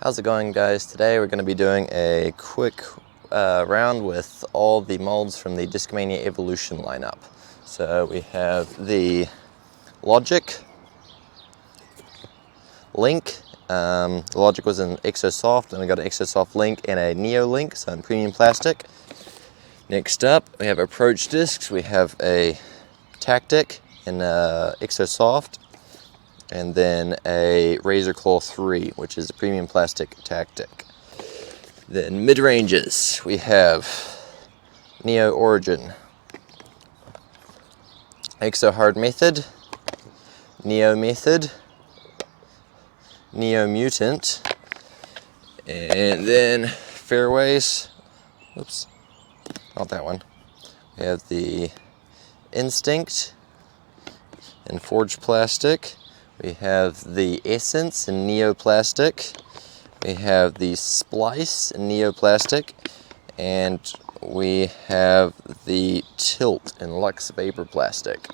How's it going, guys? Today we're going to be doing a quick round with all the molds from the Discmania Evolution lineup. So we have the Logic, Link. The Logic was in Exo Soft, and we got an Exo Soft Link and a Neo Link, so in premium plastic. Next up, we have Approach discs. We have a Tactic in Exo Soft, and then a Razor Claw 3, which is a premium plastic Tactic. Then mid-ranges, we have Neo Origin, Exo Hard Method, Neo Method, Neo Mutant, and then fairways, oops, not that one. We have the Instinct in Forged Plastic. We have the Essence in Neo Plastic. We have the Splice in Neo Plastic. And we have the Tilt in Lux Vapor Plastic.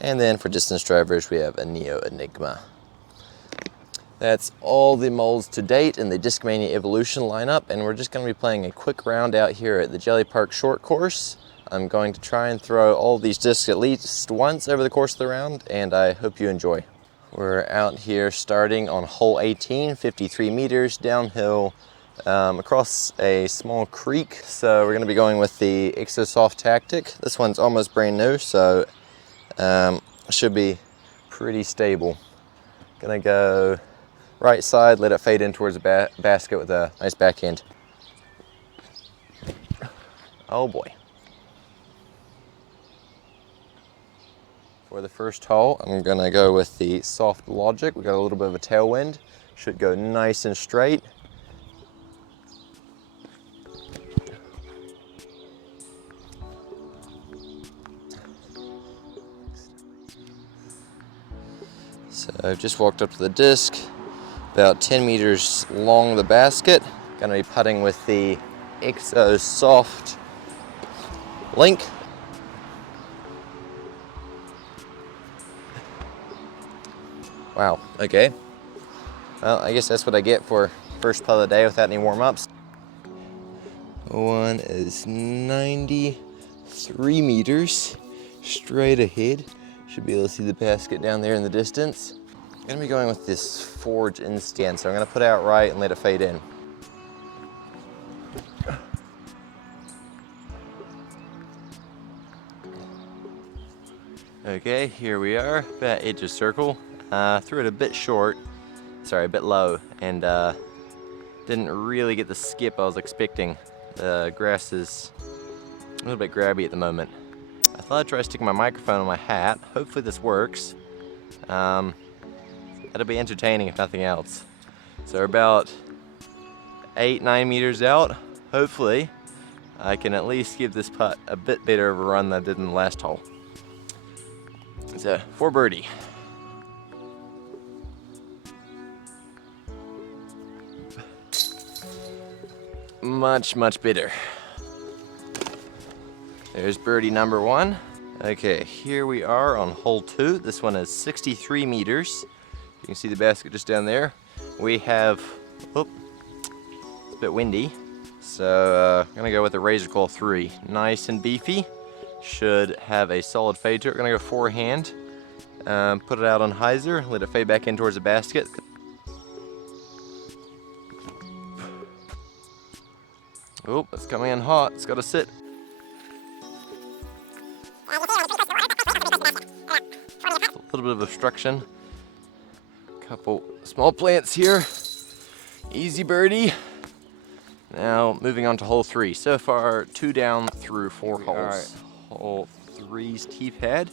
And then for distance drivers, we have a Neo Enigma. That's all the molds to date in the Discmania Evolution lineup, and we're just going to be playing a quick round out here at the Jelly Park Short Course. I'm going to try and throw all these discs at least once over the course of the round, and I hope you enjoy. We're out here starting on hole 18, 53 meters downhill across a small creek. So we're going to be going with the Exo Soft Tactic. This one's almost brand new, so should be pretty stable. Gonna go right side, let it fade in towards the basket with a nice backhand. Oh boy. For the first hole, I'm gonna go with the Soft Logic. We got a little bit of a tailwind. Should go nice and straight. So I've just walked up to the disc, about 10 meters long the basket. Gonna be putting with the Exo Soft Link. Wow, okay. Well, I guess that's what I get for first putt of the day without any warm-ups. One is 93 meters straight ahead. Should be able to see the basket down there in the distance. I'm gonna be going with this Forge Instant, so I'm gonna put it out right and let it fade in. Okay, here we are, about edge of circle. Threw it a bit short, sorry, a bit low, and didn't really get the skip I was expecting. The grass is a little bit grabby at the moment. I thought I'd try sticking my microphone on my hat. Hopefully this works. That'll be entertaining if nothing else. So we're about 8-9 meters out. Hopefully I can at least give this putt a bit better of a run than I did in the last hole. So, for birdie. Much better. There's birdie number one. Okay, here we are on hole 2. This one is 63 meters. You can see the basket just down there. We have, oh, it's a bit windy. So I'm gonna go with a Razor Claw 3. Nice and beefy. Should have a solid fade to it. We're gonna go forehand. Put it out on hyzer, let it fade back in towards the basket. Oh, it's coming in hot. It's got to sit. A little bit of obstruction. Couple small plants here. Easy birdie. Now moving on to hole 3. So far 2 down through 4 holes. All right, hole 3's tee pad.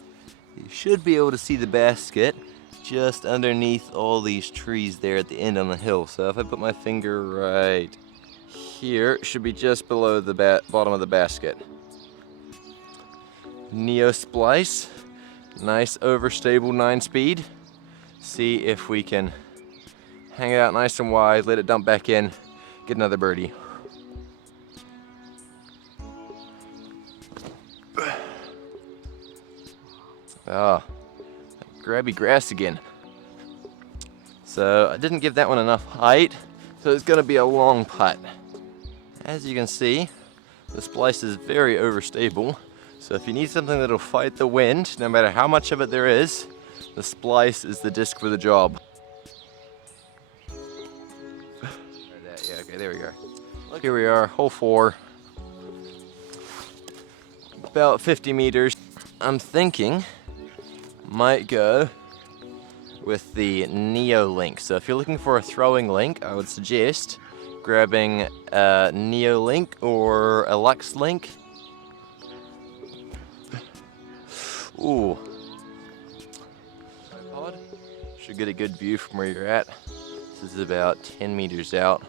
You should be able to see the basket just underneath all these trees there at the end on the hill. So if I put my finger right here, it should be just below the bottom of the basket. Neo Splice, nice overstable 9-speed. See if we can hang it out nice and wide, let it dump back in, get another birdie. Ah, grabby grass again. So I didn't give that one enough height. So it's gonna be a long putt. As you can see, the splice is very overstable. So if you need something that'll fight the wind, no matter how much of it there is, the splice is the disc for the job. Yeah, okay, there we go. Here we are, hole 4. About 50 meters. I'm thinking might go with the Neo Link. So if you're looking for a throwing link, I would suggest grabbing a Neo Link or a Lux Link. Ooh. Tripod. Should get a good view from where you're at. This is about 10 meters out.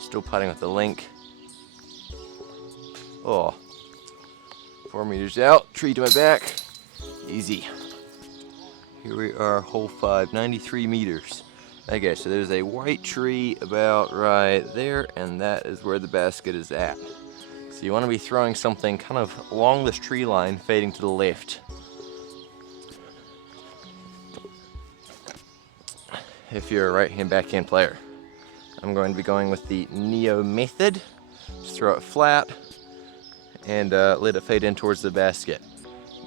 Still putting with the link. Oh. 4 meters out, tree to my back. Easy. Here we are, hole 5, 93 meters. Okay, so there's a white tree about right there, and that is where the basket is at. So you want to be throwing something kind of along this tree line, fading to the left. If you're a right-hand backhand player. I'm going to be going with the Neo method. Just throw it flat and let it fade in towards the basket.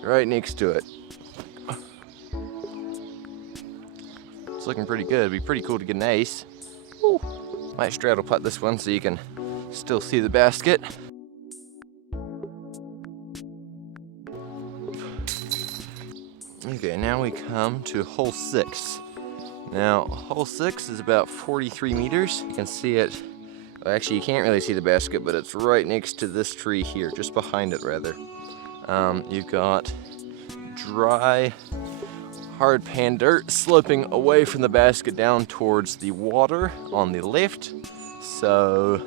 Right next to it. It's looking pretty good. It'd be pretty cool to get an ace. Woo. Might straddle putt this one so you can still see the basket. Okay, now we come to hole 6. Now, hole 6 is about 43 meters. You can see it. Well, actually, you can't really see the basket, but it's right next to this tree here, just behind it, rather. You've got dry, hard pan dirt sloping away from the basket down towards the water on the left. So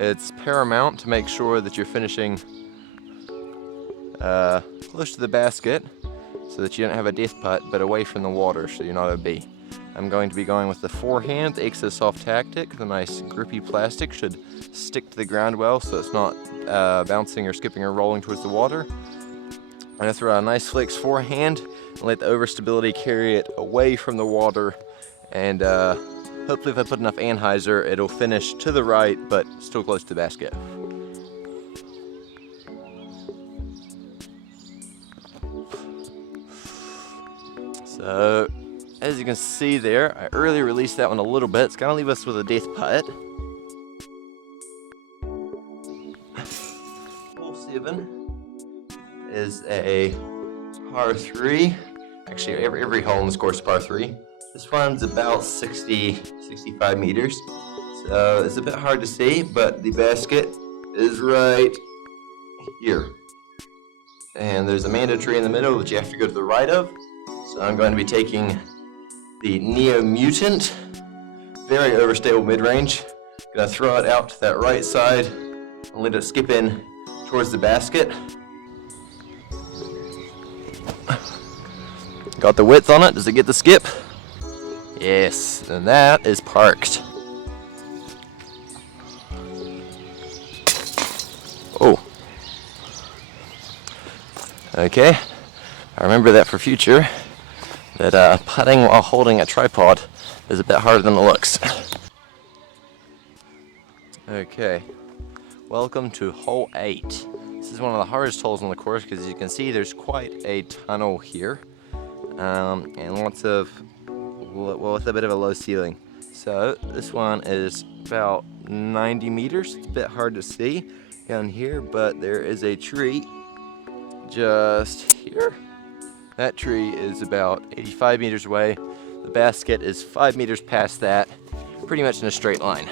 it's paramount to make sure that you're finishing close to the basket so that you don't have a death putt, but away from the water so you're not OB. I'm going to be going with the forehand, the Exo Soft Tactic. The nice grippy plastic should stick to the ground well so it's not bouncing or skipping or rolling towards the water. I'm going to throw a nice flex forehand and let the overstability carry it away from the water, and hopefully if I put enough anhyzer it'll finish to the right but still close to the basket. So as you can see there, I early released that one a little bit. It's going to leave us with a death putt. Hole 7 is a par 3. Actually, every hole in this course is par 3. This one's about 65 meters. So it's a bit hard to see, but the basket is right here. And there's a manda tree in the middle that you have to go to the right of. So I'm going to be taking the Neo Mutant, very overstable mid-range. Gonna throw it out to that right side and let it skip in towards the basket. Got the width on it. Does it get the skip? Yes, and that is parked. Oh. Okay, I remember that for future. That putting while holding a tripod is a bit harder than it looks. Okay, welcome to hole 8. This is one of the hardest holes on the course because as you can see there's quite a tunnel here and lots of, well, with a bit of a low ceiling. So this one is about 90 meters. It's a bit hard to see down here, but there is a tree just here. That tree is about 85 meters away. The basket is 5 meters past that, pretty much in a straight line.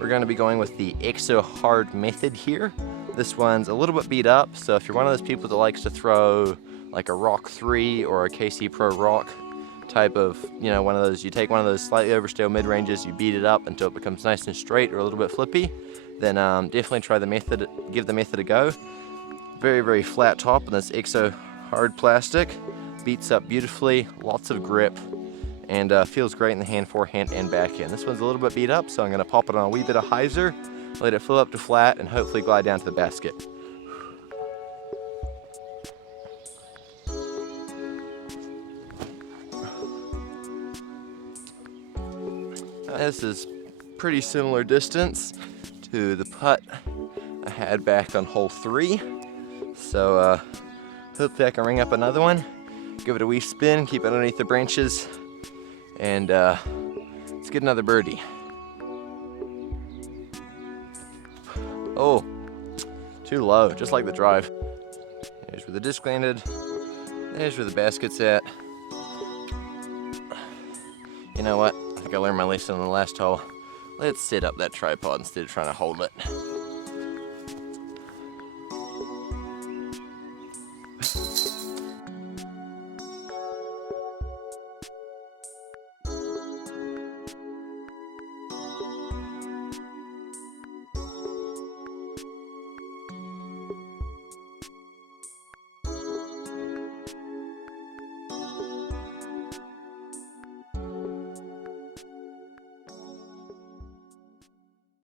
We're going to be going with the Exo Hard method here. This one's a little bit beat up, so if you're one of those people that likes to throw like a Rock 3 or a KC Pro Rock type of, you know, one of those, you take one of those slightly overstale mid-ranges, you beat it up until it becomes nice and straight or a little bit flippy, then definitely try the method, give the method a go. Very, very flat top, and this Exo Hard plastic beats up beautifully, lots of grip, and feels great in the hand, forehand, and backhand. This one's a little bit beat up, so I'm going to pop it on a wee bit of hyzer, let it fill up to flat, and hopefully glide down to the basket. This is pretty similar distance to the putt I had back on hole 3. So hopefully I can ring up another one, give it a wee spin, keep it underneath the branches, and let's get another birdie. Oh, too low, just like the drive. There's where the disc landed. There's where the basket's at. You know what? I think I learned my lesson on the last hole. Let's set up that tripod instead of trying to hold it.